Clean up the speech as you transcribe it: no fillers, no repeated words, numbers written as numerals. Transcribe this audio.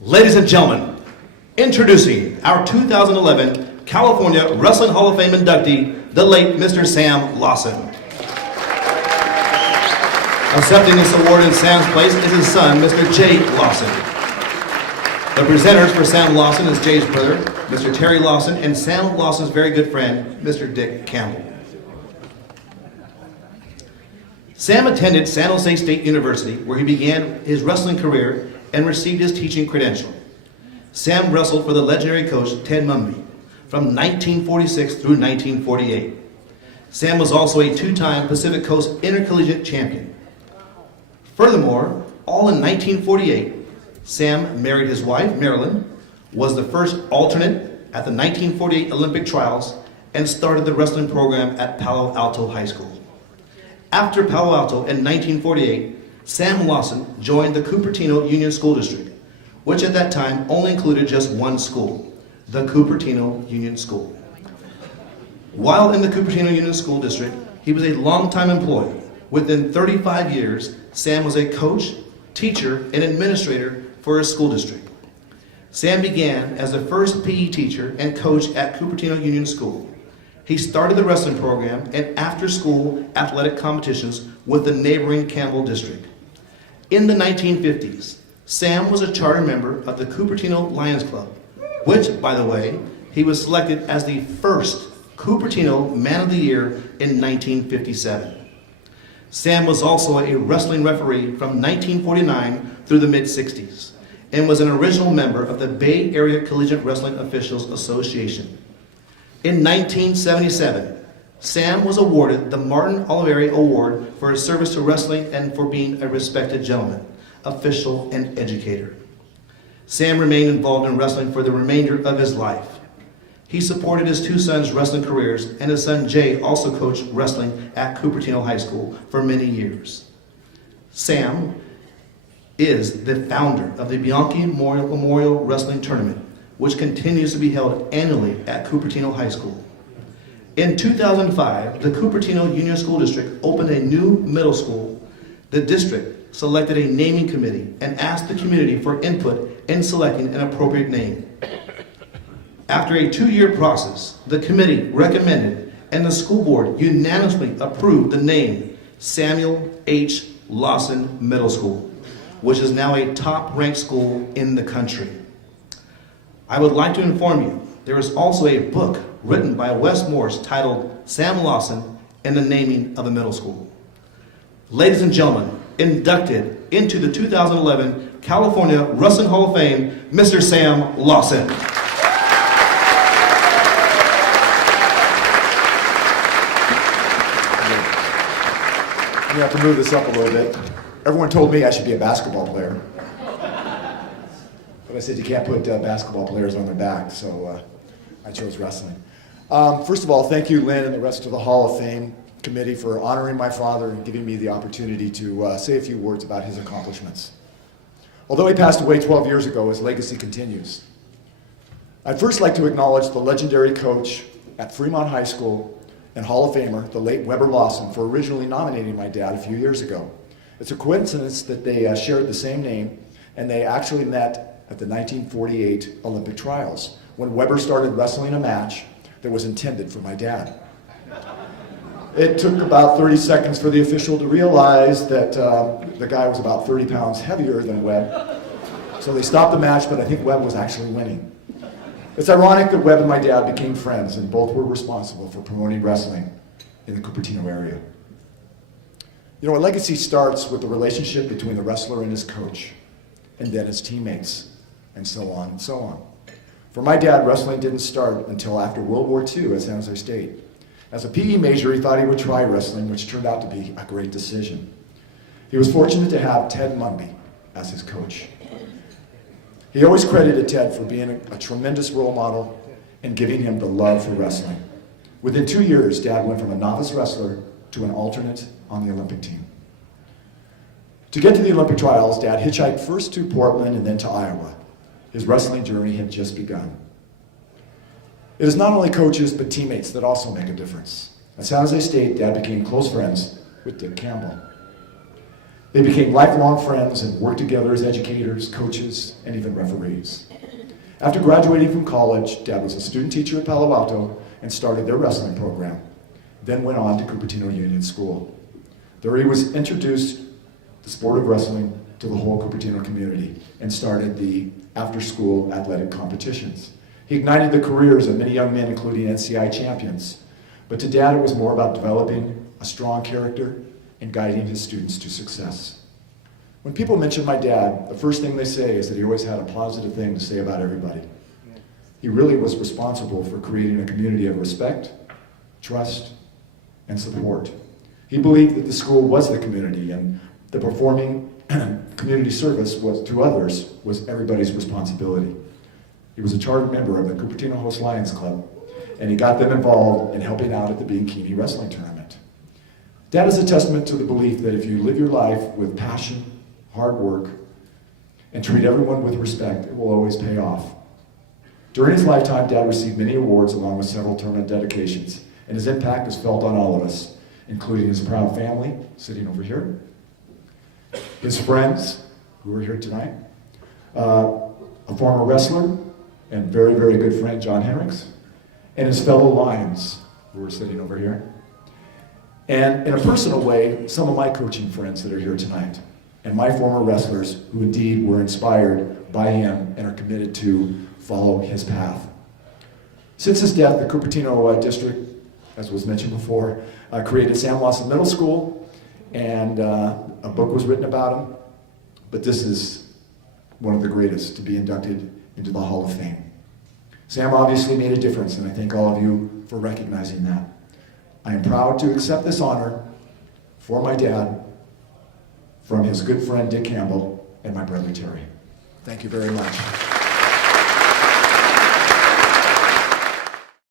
Ladies and gentlemen, introducing our 2011 California Wrestling Hall of Fame inductee, the late Mr. Sam Lawson. Accepting this award in Sam's place is his son, Mr. Jay Lawson. The presenters for Sam Lawson is Jay's brother, Mr. Terry Lawson, and Sam Lawson's very good friend, Mr. Dick Campbell. Sam attended San Jose State University, where he began his wrestling career and received his teaching credential. Sam wrestled for the legendary coach Ted Mumby from 1946 through 1948. Sam was also a two-time Pacific Coast Intercollegiate Champion. Furthermore, all in 1948, Sam married his wife, Marilyn, was the first alternate at the 1948 Olympic trials, and started the wrestling program at Palo Alto High School. After Palo Alto in 1948, Sam Lawson joined the Cupertino Union School District, which at that time only included just one school, the Cupertino Union School. While in the Cupertino Union School District, he was a longtime employee. Within 35 years, Sam was a coach, teacher, and administrator for his school district. Sam began as the first PE teacher and coach at Cupertino Union School. He started the wrestling program and after-school athletic competitions with the neighboring Campbell district. In the 1950s, Sam was a charter member of the Cupertino Lions Club, which, by the way, he was selected as the first Cupertino Man of the Year in 1957. Sam was also a wrestling referee from 1949 through the mid-60s and was an original member of the Bay Area Collegiate Wrestling Officials Association. In 1977, Sam was awarded the Martin Oliveri Award for his service to wrestling and for being a respected gentleman, official, and educator. Sam remained involved in wrestling for the remainder of his life. He supported his two sons' wrestling careers, and his son Jay also coached wrestling at Cupertino High School for many years. Sam is the founder of the Bianchi Memorial Wrestling Tournament, which continues to be held annually at Cupertino High School. In 2005, the Cupertino Union School District opened a new middle school. The district selected a naming committee and asked the community for input in selecting an appropriate name. After a 2-year process, the committee recommended and the school board unanimously approved the name Samuel H. Lawson Middle School, which is now a top-ranked school in the country. I would like to inform you, there is also a book written by Wes Morse titled Sam Lawson and the Naming of a Middle School. Ladies and gentlemen, inducted into the 2011 California Wrestling Hall of Fame, Mr. Sam Lawson. You have to move this up a little bit. Everyone told me I should be a basketball player. But I said you can't put basketball players on their back, so I chose wrestling. First of all, thank you, Lynn, and the rest of the Hall of Fame committee for honoring my father and giving me the opportunity to say a few words about his accomplishments. Although he passed away 12 years ago, his legacy continues. I'd first like to acknowledge the legendary coach at Fremont High School and Hall of Famer, the late Weber Lawson, for originally nominating my dad a few years ago. It's a coincidence that they shared the same name, and they actually met at the 1948 Olympic trials, when Weber started wrestling a match that was intended for my dad. It took about 30 seconds for the official to realize that the guy was about 30 pounds heavier than Webb. So they stopped the match, but I think Webb was actually winning. It's ironic that Webb and my dad became friends, and both were responsible for promoting wrestling in the Cupertino area. You know, a legacy starts with the relationship between the wrestler and his coach, and then his teammates, and so on and so on. For my dad, wrestling didn't start until after World War II at San Jose State. As a PE major, he thought he would try wrestling, which turned out to be a great decision. He was fortunate to have Ted Mumby as his coach. He always credited Ted for being a tremendous role model and giving him the love for wrestling. Within 2 years, Dad went from a novice wrestler to an alternate on the Olympic team. To get to the Olympic trials, Dad hitchhiked first to Portland and then to Iowa. His wrestling journey had just begun. It is not only coaches, but teammates that also make a difference. At San Jose State, Dad became close friends with Dick Campbell. They became lifelong friends and worked together as educators, coaches, and even referees. After graduating from college, Dad was a student teacher at Palo Alto and started their wrestling program, then went on to Cupertino Union School. There he was introduced the sport of wrestling to the whole Cupertino community and started the after-school athletic competitions. He ignited the careers of many young men, including NCI champions. But to Dad, it was more about developing a strong character and guiding his students to success. When people mention my dad, the first thing they say is that he always had a positive thing to say about everybody. He really was responsible for creating a community of respect, trust, and support. He believed that the school was the community, and the performing community service to others was everybody's responsibility. He was a chartered member of the Cupertino Host Lions Club, and he got them involved in helping out at the Bikini Wrestling Tournament. That is a testament to the belief that if you live your life with passion, hard work, and treat everyone with respect, it will always pay off. During his lifetime, Dad received many awards along with several tournament dedications, and his impact is felt on all of us, including his proud family, sitting over here, his friends, who are here tonight, a former wrestler and very, very good friend, John Hendricks, and his fellow Lions, who are sitting over here. And in a personal way, some of my coaching friends that are here tonight, and my former wrestlers who indeed were inspired by him and are committed to follow his path. Since his death, the Cupertino District, as was mentioned before, created Sam Lawson Middle School, and a book was written about him. But this is one of the greatest to be inducted into the Hall of Fame. Sam obviously made a difference, and I thank all of you for recognizing that. I am proud to accept this honor for my dad from his good friend Dick Campbell and my brother Terry. Thank you very much.